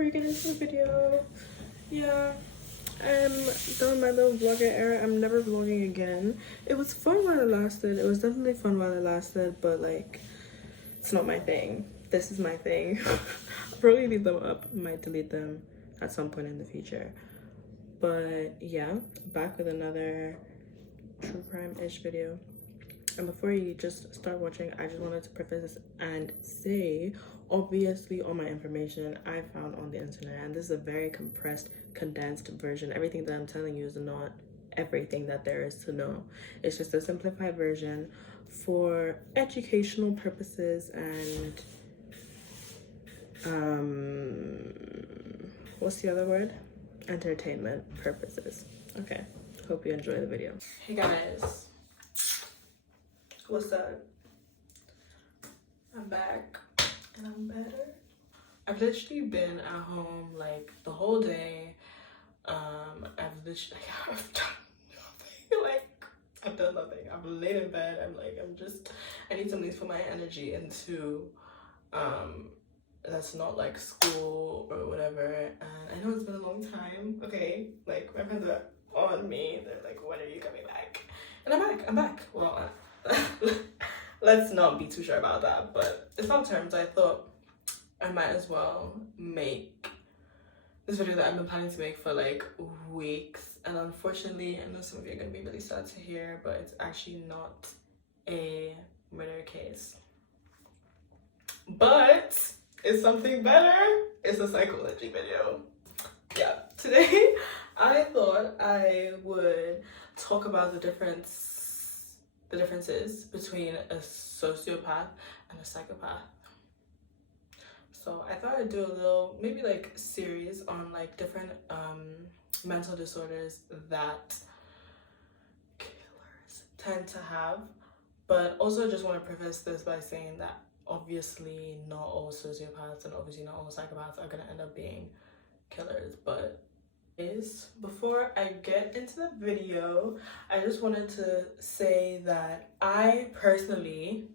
before you get into the video. Yeah, I'm done with my little vlogging era. I'm never vlogging again. It was fun while it lasted. It was definitely fun while it lasted, but like, it's not my thing. This is my thing. I'll probably leave them up. Might delete them at some point in the future. But yeah, back with another true crime-ish video. And before you just start watching, I just wanted to preface and say, obviously all my information I found on the internet, and this is a very compressed, condensed version. Everything that I'm telling you is not everything that there is to know. It's just a simplified version for educational purposes and what's the other word? Entertainment purposes. Okay, hope you enjoy the video. Hey guys, what's up? I'm back and I'm better. I've literally been at home like the whole day. I've done nothing. I've laid in bed. I need something to put my energy into that's not like school or whatever. And I know it's been a long time, okay? Like, my friends are on me. They're like, when are you coming back? And I'm back. Well, let's not be too sure about that, but it's long term, so I thought I might as well make this video that I've been planning to make for like weeks. And unfortunately, I know some of you are gonna be really sad to hear, but it's actually not a murder case. But it's something better. It's a psychology video. Yeah, today I thought I would talk about the differences between a sociopath and a psychopath. So I thought I'd do a little, maybe like series on like different mental disorders that killers tend to have. But also just want to preface this by saying that obviously not all sociopaths and obviously not all psychopaths are going to end up being killers. But before I get into the video, I just wanted to say that I personally,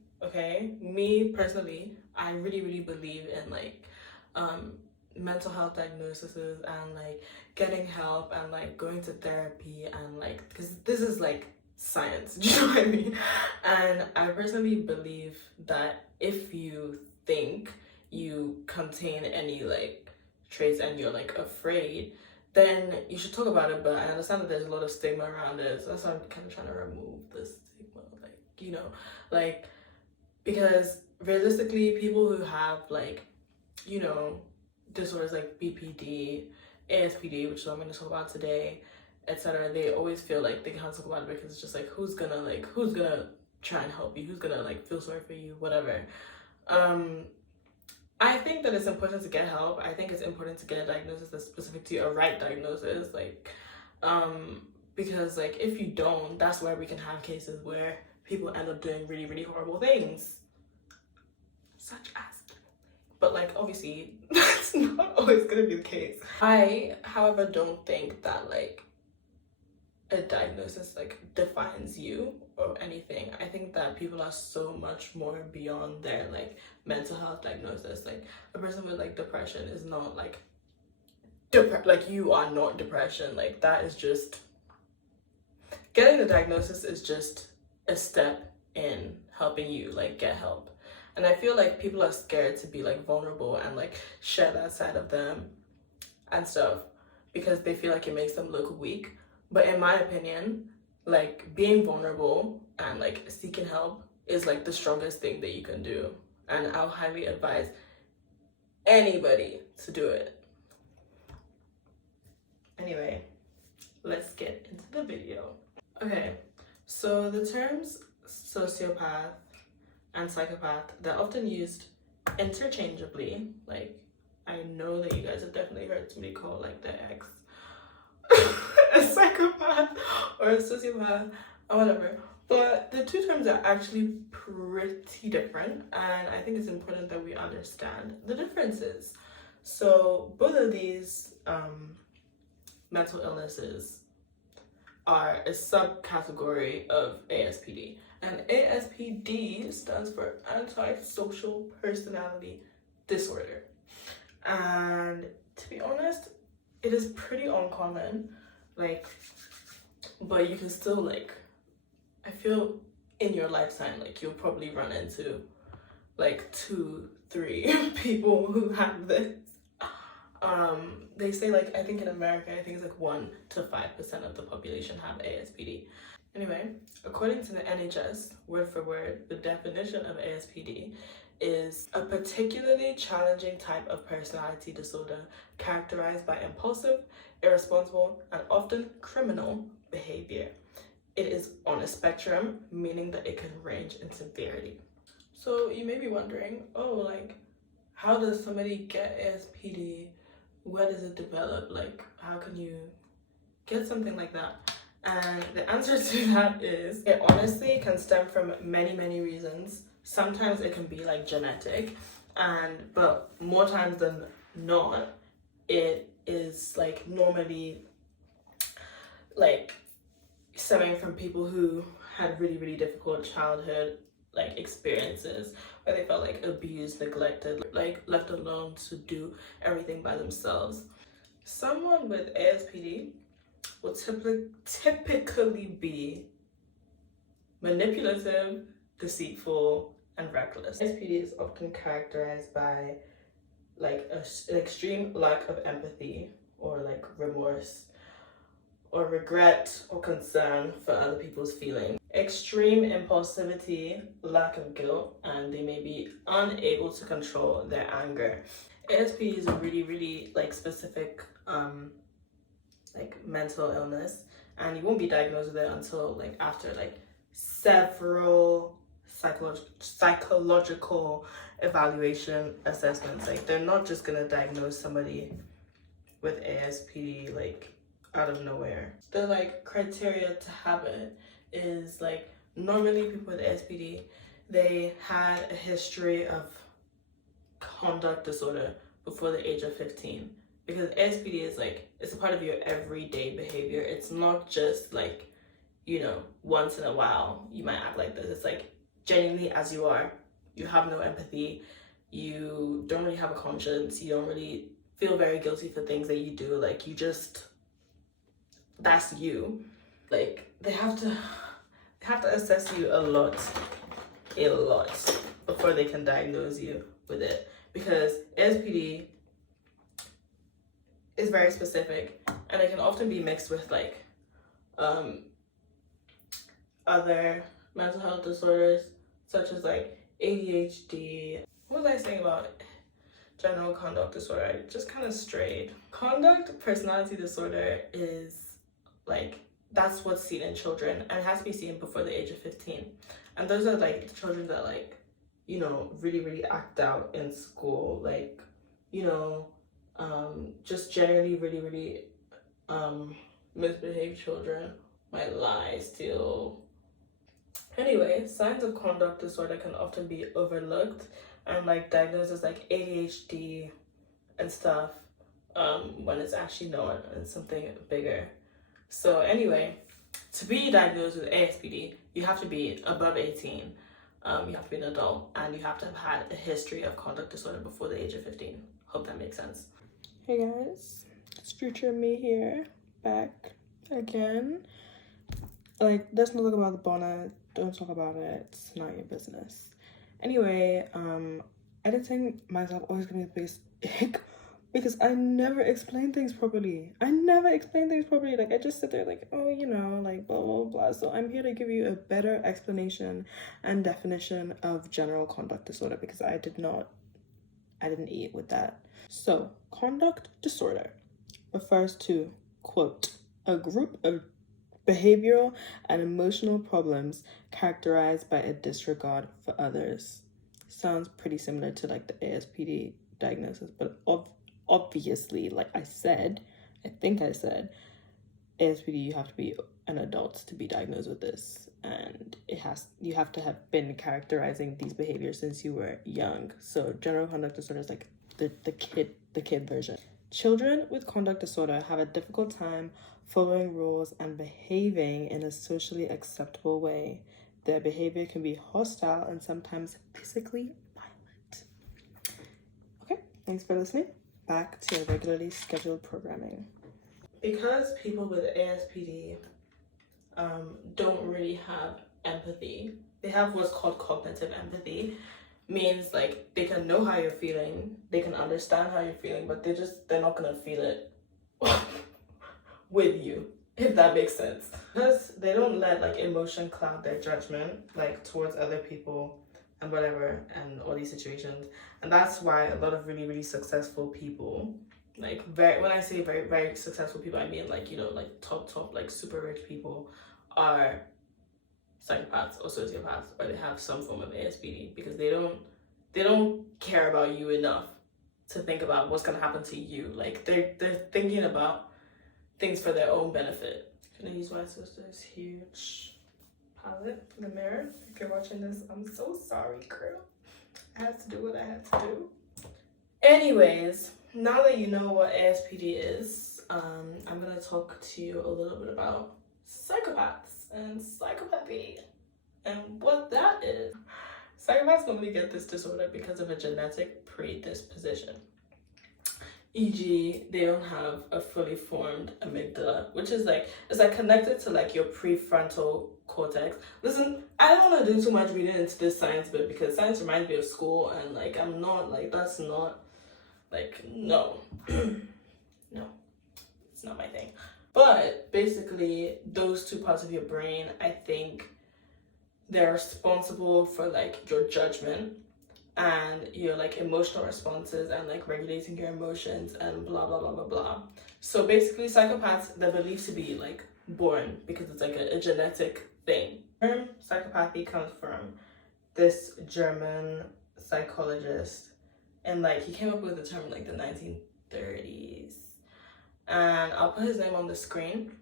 I really believe in like mental health diagnoses and like getting help and like going to therapy and like, because this is like science, do you know what I mean? And I personally believe that if you think you contain any like traits and you're like afraid, then you should talk about it. But I understand that there's a lot of stigma around it, so that's why I'm kind of trying to remove the stigma, like, you know, like, because realistically people who have like, you know, disorders like BPD, ASPD, which is what I'm going to talk about today, etc., they always feel like they can't talk about it because it's just like, who's gonna try and help you, who's gonna like feel sorry for you, whatever. I think that it's important to get help. I think it's important to get a diagnosis that's specific to you, a right diagnosis, like because like if you don't, that's where we can have cases where people end up doing really horrible things, such as, but like obviously that's not always gonna be the case. I, however, don't think that like a diagnosis like defines you or anything. I think that people are so much more beyond their like mental health diagnosis. Like a person with like depression is not like like you are not depression. Like that is just, getting the diagnosis is just a step in helping you like get help. And I feel like people are scared to be like vulnerable and like share that side of them and stuff because they feel like it makes them look weak. But in my opinion, like being vulnerable and like seeking help is like the strongest thing that you can do. And I'll highly advise anybody to do it. Anyway, let's get into the video. Okay, so the terms sociopath and psychopath, they're often used interchangeably. Like, I know that you guys have definitely heard somebody call like their ex a psychopath or a sociopath or whatever, but the two terms are actually pretty different, and I think it's important that we understand the differences. So both of these mental illnesses are a subcategory of ASPD, and ASPD stands for antisocial personality disorder. And to be honest, it is pretty uncommon, like, but you can still, like, I feel in your lifetime, like, you'll probably run into like 2-3 people who have this. They say, like, I think in America, I think it's like 1 to 5% of the population have ASPD. Anyway, according to the NHS, word for word, the definition of ASPD is a particularly challenging type of personality disorder characterized by impulsive, irresponsible, and often criminal behavior. It is on a spectrum, meaning that it can range in severity. So you may be wondering, oh, like, how does somebody get ASPD? Where does it develop? Like, how can you get something like that? And the answer to that is, it honestly can stem from many reasons. Sometimes it can be like genetic, but more times than not, it is like normally like stemming from people who had really difficult childhood like experiences where they felt like abused, neglected, like left alone to do everything by themselves. Someone with ASPD will typically be manipulative, deceitful, and reckless. ASPD is often characterized by like an extreme lack of empathy or like remorse or regret or concern for other people's feelings, extreme impulsivity, lack of guilt, and they may be unable to control their anger. ASPD is a really like specific like mental illness, and you won't be diagnosed with it until like after like several psychological evaluation assessments. Like, they're not just gonna diagnose somebody with ASPD like out of nowhere. The like criteria to have it is like, normally people with ASPD, they had a history of conduct disorder before the age of 15, because ASPD is like, it's a part of your everyday behavior. It's not just like, you know, once in a while you might act like this. It's like genuinely as you are. You have no empathy, you don't really have a conscience, you don't really feel very guilty for things that you do. Like, you just, that's you. Like, they have to assess you a lot before they can diagnose you with it, because ASPD is very specific, and it can often be mixed with like other mental health disorders such as like ADHD. What was I saying about general conduct disorder? I just kind of strayed. Conduct personality disorder is like, that's what's seen in children, and it has to be seen before the age of 15. And those are like the children that, like, you know, really act out in school, like, you know, just generally really misbehaved children, might lie, steal. Anyway, signs of conduct disorder can often be overlooked and like diagnosed as like ADHD and stuff, when it's actually not, and something bigger. So anyway, to be diagnosed with ASPD, you have to be above 18, you have to be an adult, and you have to have had a history of conduct disorder before the age of 15. Hope that makes sense. Hey guys, it's future me here, back again. Like, let's not talk about the bonnet, don't talk about it, it's not your business. Anyway, editing myself always gives me the biggest ick, because I never explain things properly. Like, I just sit there like, oh, you know, like blah blah. So I'm here to give you a better explanation and definition of general conduct disorder, because I didn't eat with that. So conduct disorder refers to, quote, a group of behavioral and emotional problems characterized by a disregard for others. Sounds pretty similar to like the ASPD diagnosis, but obviously, like I think I said, ASPD, you have to be an adult to be diagnosed with this, and you have to have been characterizing these behaviors since you were young. So general conduct disorder is like the kid version. Children with conduct disorder have a difficult time following rules and behaving in a socially acceptable way. Their behavior can be hostile and sometimes physically violent. Okay, thanks for listening. back to your regularly scheduled programming. Because people with ASPD don't really have empathy, they have what's called cognitive empathy. Means like they can know how you're feeling, they can understand how you're feeling, but they're not gonna feel it with you, if that makes sense. Because they don't let like emotion cloud their judgment like towards other people and whatever and all these situations. And that's why a lot of really, really successful people, like when I say very, very successful people, I mean like, you know, like top like super rich people are psychopaths or sociopaths, or they have some form of ASPD, because they don't care about you enough to think about what's gonna happen to you. Like they're thinking about things for their own benefit. I'm gonna use my sister's huge palette in the mirror. If you're watching this, I'm so sorry, girl. I had to do what I had to do. Anyways, now that you know what ASPD is, I'm gonna talk to you a little bit about psychopaths and psychopathy and what that is. Psychopaths normally get this disorder because of a genetic predisposition. E.g., they don't have a fully formed amygdala, which is like, it's like connected to like your prefrontal cortex. Listen, I don't want to do too much reading into this science bit, because science reminds me of school, and like I'm not like, that's not like, no. No, it's not my thing. But basically, those two parts of your brain, I think they're responsible for like your judgment and your like emotional responses and like regulating your emotions and blah blah blah blah blah. So basically, psychopaths, they're believed to be like born, because it's like a genetic thing. The term psychopathy comes from this German psychologist, and like he came up with the term in like the 1930s, and I'll put his name on the screen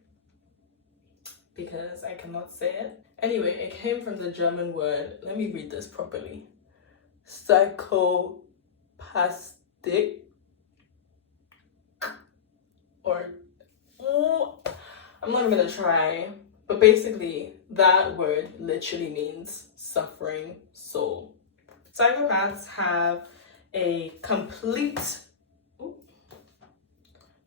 because I cannot say it. Anyway, it came from the German word, let me read this properly, psychopathic, or I'm not even gonna try, but basically that word literally means suffering soul. Psychopaths have a complete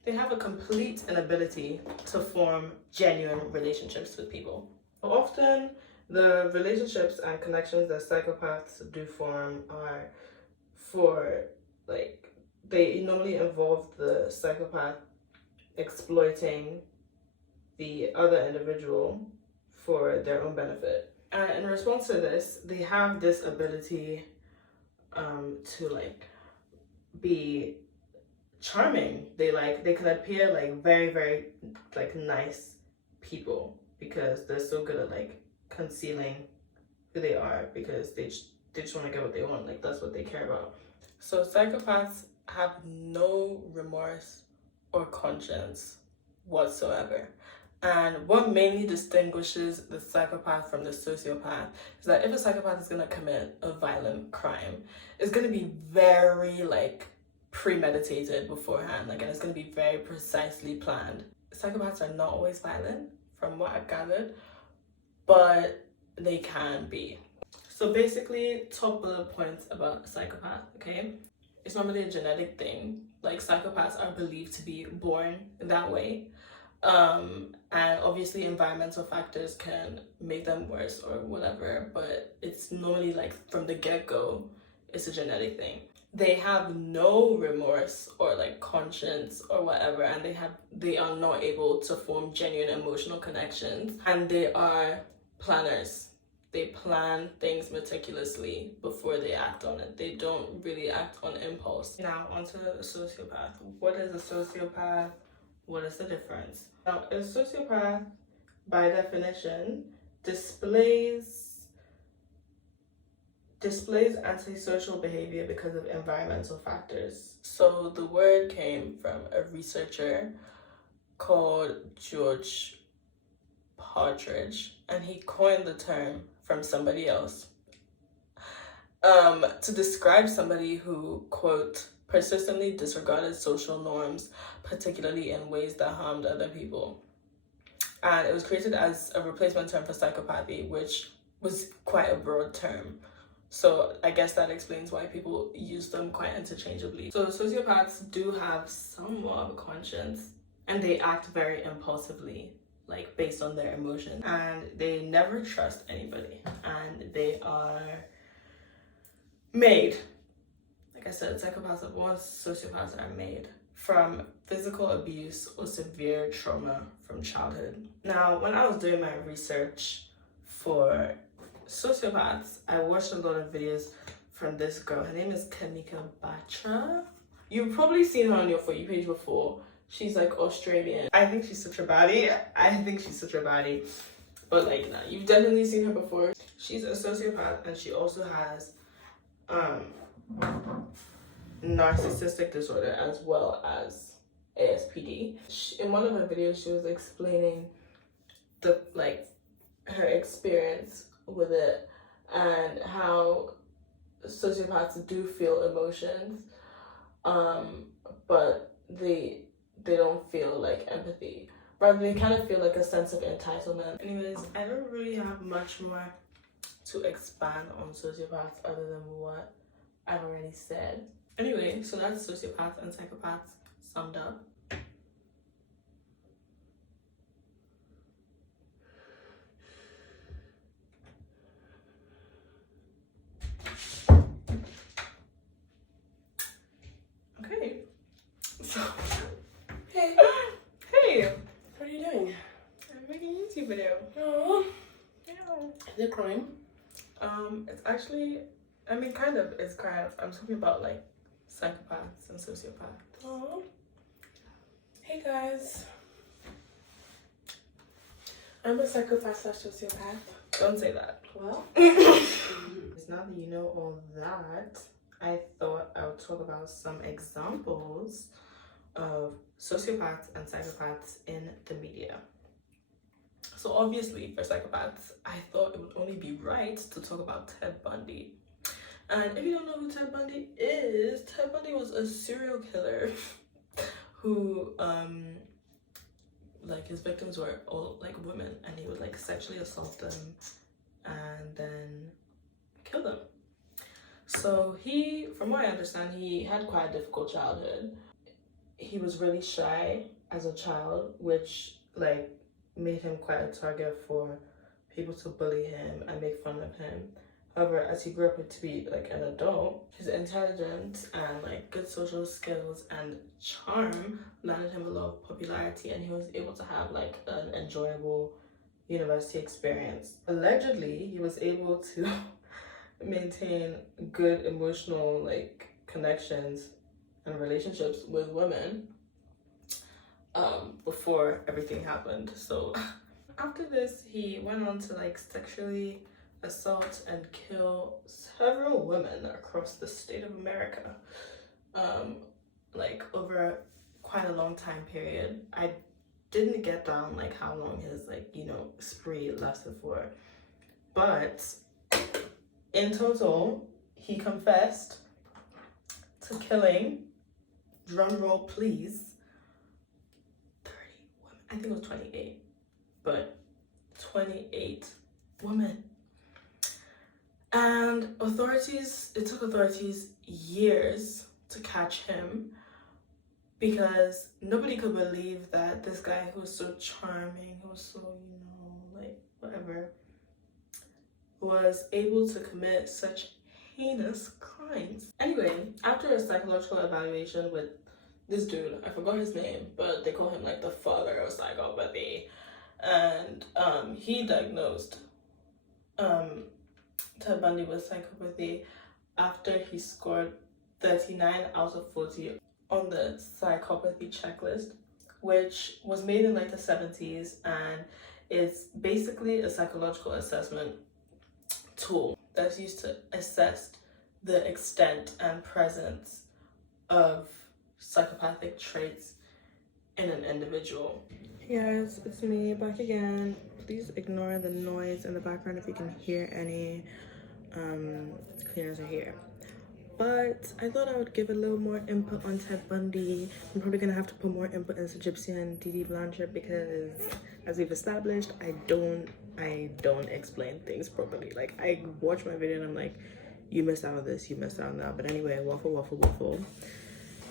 inability to form genuine relationships with people. Often, the relationships and connections that psychopaths do form are for, like, they normally involve the psychopath exploiting the other individual for their own benefit. And in response to this, they have this ability to, like, be charming. They can appear like very, very like nice people, because they're so good at like concealing who they are, because they just want to get what they want. Like that's what they care about. So psychopaths have no remorse or conscience whatsoever. And what mainly distinguishes the psychopath from the sociopath is that if a psychopath is going to commit a violent crime, it's going to be very like premeditated beforehand, like, and it's going to be very precisely planned. Psychopaths are not always violent, from what I've gathered, but they can be. So basically, top bullet points about a psychopath, okay? It's normally a genetic thing. Like, psychopaths are believed to be born that way. And obviously environmental factors can make them worse or whatever, but it's normally like from the get-go, it's a genetic thing. They have no remorse or like conscience or whatever, and they are not able to form genuine emotional connections, and they are planners. They plan things meticulously before they act on it. They don't really act on impulse. Now onto a sociopath. What is a sociopath? What is the difference? Now, a sociopath, by definition, displays antisocial behavior because of environmental factors. So the word came from a researcher called George Partridge, and he coined the term from somebody else to describe somebody who, quote, persistently disregarded social norms, particularly in ways that harmed other people. And it was created as a replacement term for psychopathy, which was quite a broad term. So I guess that explains why people use them quite interchangeably. So sociopaths do have somewhat of a conscience, and they act very impulsively, like based on their emotions, and they never trust anybody, and they are made, like I said, psychopaths are born, sociopaths are made from physical abuse or severe trauma from childhood. Now, when I was doing my research for sociopaths, I watched a lot of videos from this girl. Her name is Kamika Batra. You've probably seen her on your For You page before. She's like Australian. I think she's such a baddie. But like, nah, you've definitely seen her before. She's a sociopath, and she also has narcissistic disorder as well as ASPD. In one of her videos, she was explaining her experience with it and how sociopaths do feel emotions, but they don't feel like empathy. Rather, they kind of feel like a sense of entitlement. Anyways, I don't really have much more to expand on sociopaths other than what I've already said. Anyway, so that's sociopaths and psychopaths summed up. Okay, so hey, What are you doing? I'm making a YouTube video. Oh, Yeah. is it crime? It's actually, kind of, it's kind of, I'm talking about like psychopaths and sociopaths. Oh. Hey guys. I'm a psychopath / sociopath. Don't say that. Well, Now that you know all that, I thought I would talk about some examples of sociopaths and psychopaths in the media. So obviously, for psychopaths, I thought it would only be right to talk about Ted Bundy. And if you don't know who Ted Bundy is, Ted Bundy was a serial killer who, his victims were all, women, and he would, sexually assault them and then kill them. So he, from what I understand, he had quite a difficult childhood. He was really shy as a child, which, made him quite a target for people to bully him and make fun of him. However, as he grew up to be an adult, his intelligence and good social skills and charm landed him a lot of popularity, and he was able to have an enjoyable university experience. Allegedly, he was able to maintain good emotional connections and relationships with women before everything happened. So after this, he went on to sexually assault and kill several women across the state of America, over quite a long time period. I didn't get down how long his spree lasted for, but in total he confessed to killing, drum roll please, 30 women. I think it was 28, but 28 women. And it took authorities years to catch him, because nobody could believe that this guy who was so charming, who was so, whatever, was able to commit such heinous crimes. Anyway, after a psychological evaluation with this dude, I forgot his name, but they call him the father of psychopathy, and he diagnosed Ted Bundy with psychopathy after he scored 39 out of 40 on the psychopathy checklist, which was made in the 70s, and it's basically a psychological assessment tool that's used to assess the extent and presence of psychopathic traits in an individual. Hey guys, it's me back again. Please ignore the noise in the background if you can hear any cleaners are here. But I thought I would give a little more input on Ted Bundy. I'm probably gonna have to put more input into Gypsy and Blanchard, because as we've established, I don't explain things properly. I watch my video and I'm you missed out on this, you missed out on that. But anyway, waffle.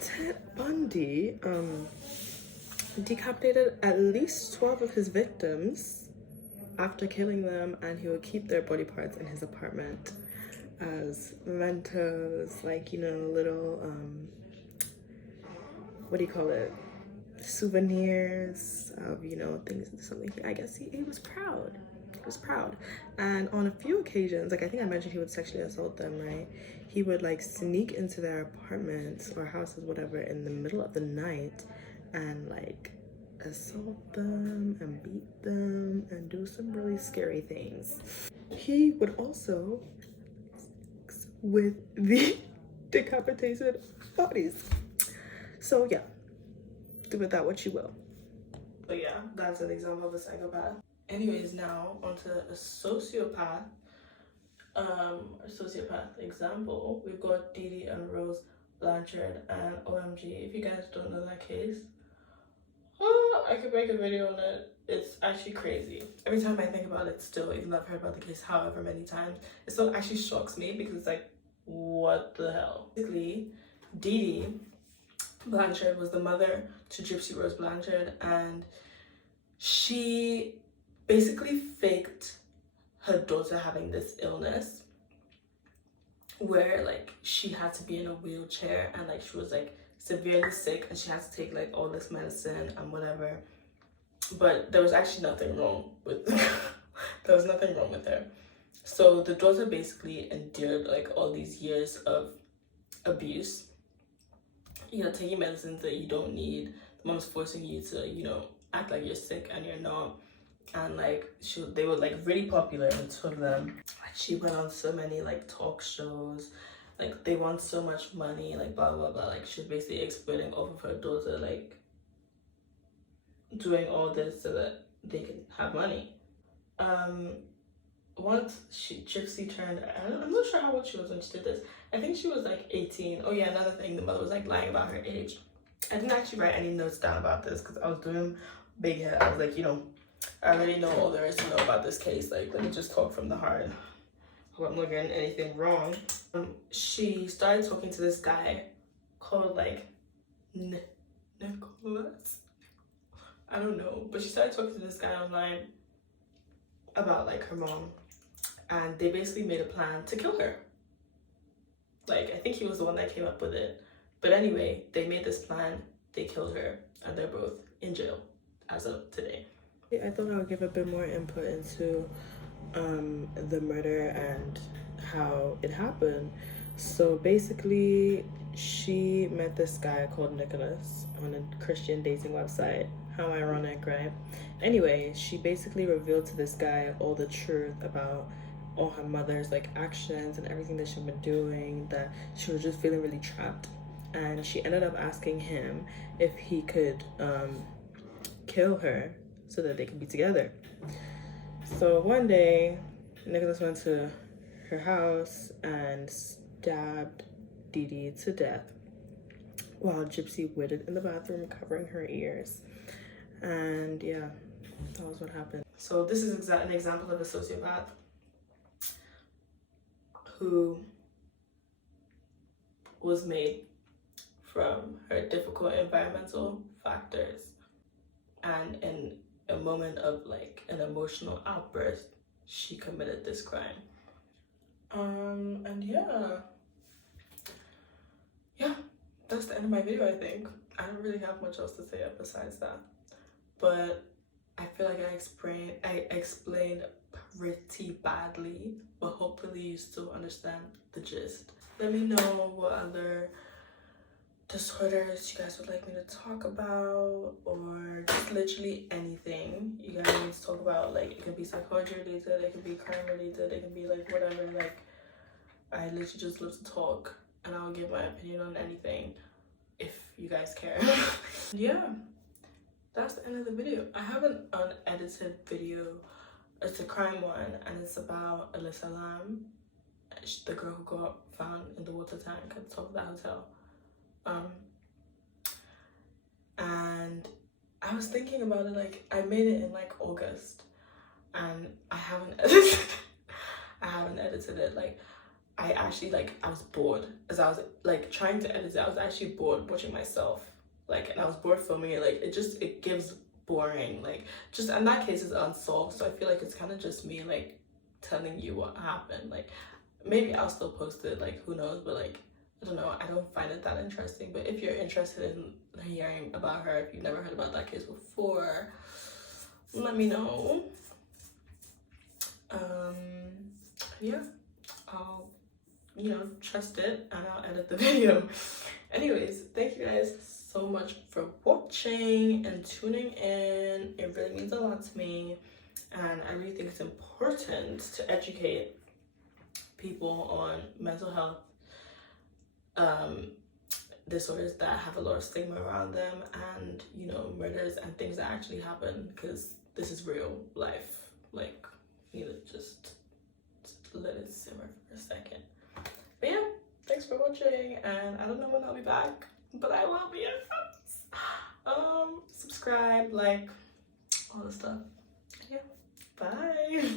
Ted Bundy decapitated at least 12 of his victims after killing them, and he would keep their body parts in his apartment as mementos, like, you know, little what do you call it, souvenirs of, you know, things, something. I guess he was proud. And on a few occasions, like I think I mentioned, he would sexually assault them, right? He would like sneak into their apartments or houses, whatever, in the middle of the night and like assault them and beat them and do some really scary things. He would also with the decapitated bodies. So yeah, do with that what you will. But yeah, that's an example of a psychopath. Anyways, now onto a sociopath. Example. We've got Dee and Rose Blanchard, and OMG, if you guys don't know that case, I could make a video on it. It's actually crazy. Every time I think about it still, even though I've heard about the case however many times, it still actually shocks me because it's like, what the hell? Basically, Dee Blanchard was the mother to Gypsy Rose Blanchard, and she basically faked her daughter having this illness where like she had to be in a wheelchair and like she was like severely sick and she had to take like all this medicine and whatever, but there was actually nothing wrong with there was nothing wrong with her. So the daughter basically endured like all these years of abuse, you know, taking medicines that you don't need. The mom's forcing you to, you know, act like you're sick and you're not. And like they were like really popular, and two of them, like she went on so many like talk shows, like they want so much money, like blah blah blah. Like she was basically exploiting off of her daughter, like doing all this so that they can have money. Once Gypsy turned, I'm not sure how old she was when she did this. I think she was like 18. Oh yeah, another thing, the mother was like lying about her age. I didn't actually write any notes down about this because I was doing big head. I was like, you know, I already know all there is to know about this case. Like, let me just talk from the heart. Hope I'm not getting anything wrong. She started talking to this guy called like Nicholas. I don't know, but she started talking to this guy online about like her mom, and they basically made a plan to kill her. Like, I think he was the one that came up with it. But anyway, they made this plan, they killed her, and they're both in jail as of today. I thought I would give a bit more input into the murder and how it happened. So basically, she met this guy called Nicholas on a Christian dating website. How ironic, right? Anyway, she basically revealed to this guy all the truth about all her mother's like actions and everything that she'd been doing, that she was just feeling really trapped. And she ended up asking him if he could kill her so that they could be together. So one day, Nicholas went to her house and stabbed Dee to death while Gypsy waited in the bathroom covering her ears. And yeah, that was what happened. So this is an example of a sociopath who was made from her difficult environmental factors, and in a moment of like an emotional outburst, she committed this crime. And yeah, that's the end of my video. I think I don't really have much else to say besides that, but I feel like I explained pretty badly, but hopefully you still understand the gist. Let me know what other disorders you guys would like me to talk about, or just literally anything you guys need to talk about. Like, it could be psychology related, it could be crime related, it could be like whatever. Like, I literally just love to talk, and I'll give my opinion on anything if you guys care. Yeah, that's the end of the video. I have an unedited video. It's a crime one, and it's about Alyssa Lamb, the girl who got found in the water tank at the top of that hotel. And I was thinking about it, like, I made it in like August, and I haven't edited it. Like, I actually like, I was bored as I was like trying to edit it. I was actually bored watching myself, like, and I was bored filming it. Like, it gives boring, like, just in that case it's unsolved. So I feel like it's kind of just me like telling you what happened. Like, maybe I'll still post it, like, who knows, but like, I don't know, I don't find it that interesting. But if you're interested in hearing about her, if you've never heard about that case before, let me know. Yeah, I'll, you know, trust it and I'll edit the video. Anyways, thank you guys so much for watching and tuning in. It really means a lot to me, and I really think it's important to educate people on mental health disorders that have a lot of stigma around them, and, you know, murders and things that actually happen, because this is real life. Like, you know, just let it simmer for a second. But yeah, thanks for watching, and I don't know when I'll be back, but I will be. Subscribe, like, all the stuff. Yeah, bye.